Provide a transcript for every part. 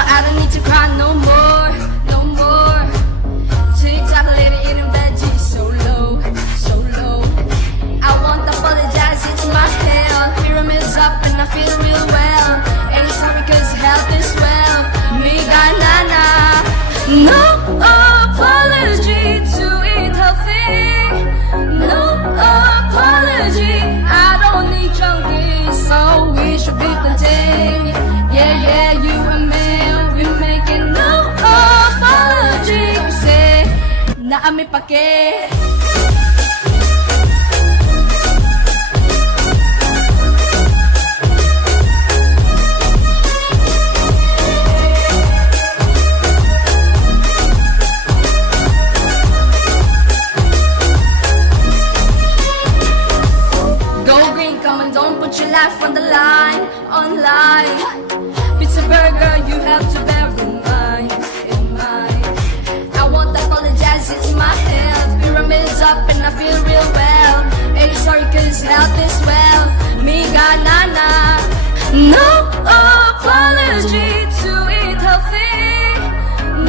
I don't need to cry no more, no more. TikTok lady eating veggies so low, so low. I won't apologize, it's my hell. Pyramids up and I feel real well. Ain't sorry cause health is wealth. Me got nana. No apology to eat healthy. No apology, I don't need junkies, so we should be contained. Yeah, yeah, you and me, we making no apology. Kasi naami pake. Put your life on the line, online. Pizza burger, you have to bear in mind, in mind. I won't apologize, it's my health. Pyramids up and I feel real well. Ain't sorry cause health is wealth. Me got nana. No apology to eat healthy.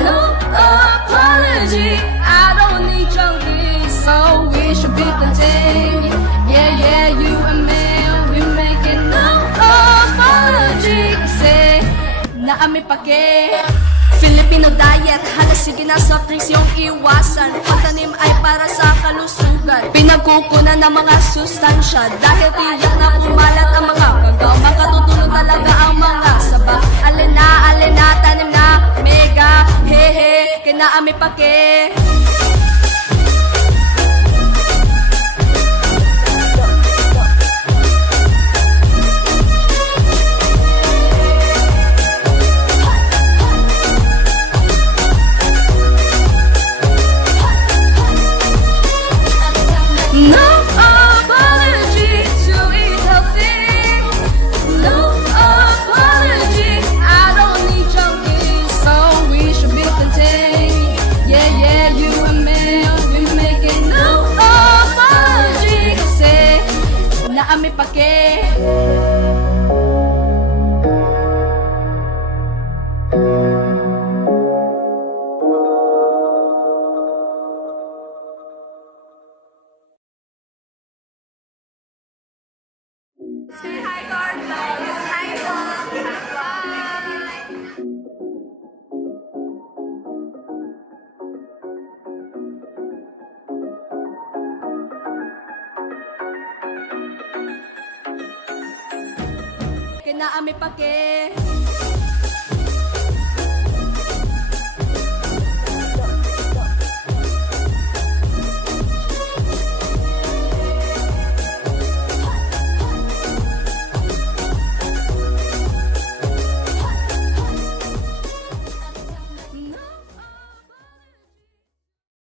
No apology, I don't need junkies, so we should be contained. Yeah, yeah, you and me. Naami pake. Filipino diet, halos sige na soft drinks yung iwasan. Pagtanim ay para sa kalusugan, pinagkukunan ng mga sustansya. Dahil tiyak na kumalat ang mga kagaw, makatutulong talaga ang mga saba. Alina, tanim na, mega, hehe, kinaami pake. No apology to eat healthy. No apology, I don't need junkies, so we should be contained. Yeah, yeah, you and me, we making no apology. Kasi naami pake. Say hi, Carla. Hi, bye. Kinaami pake.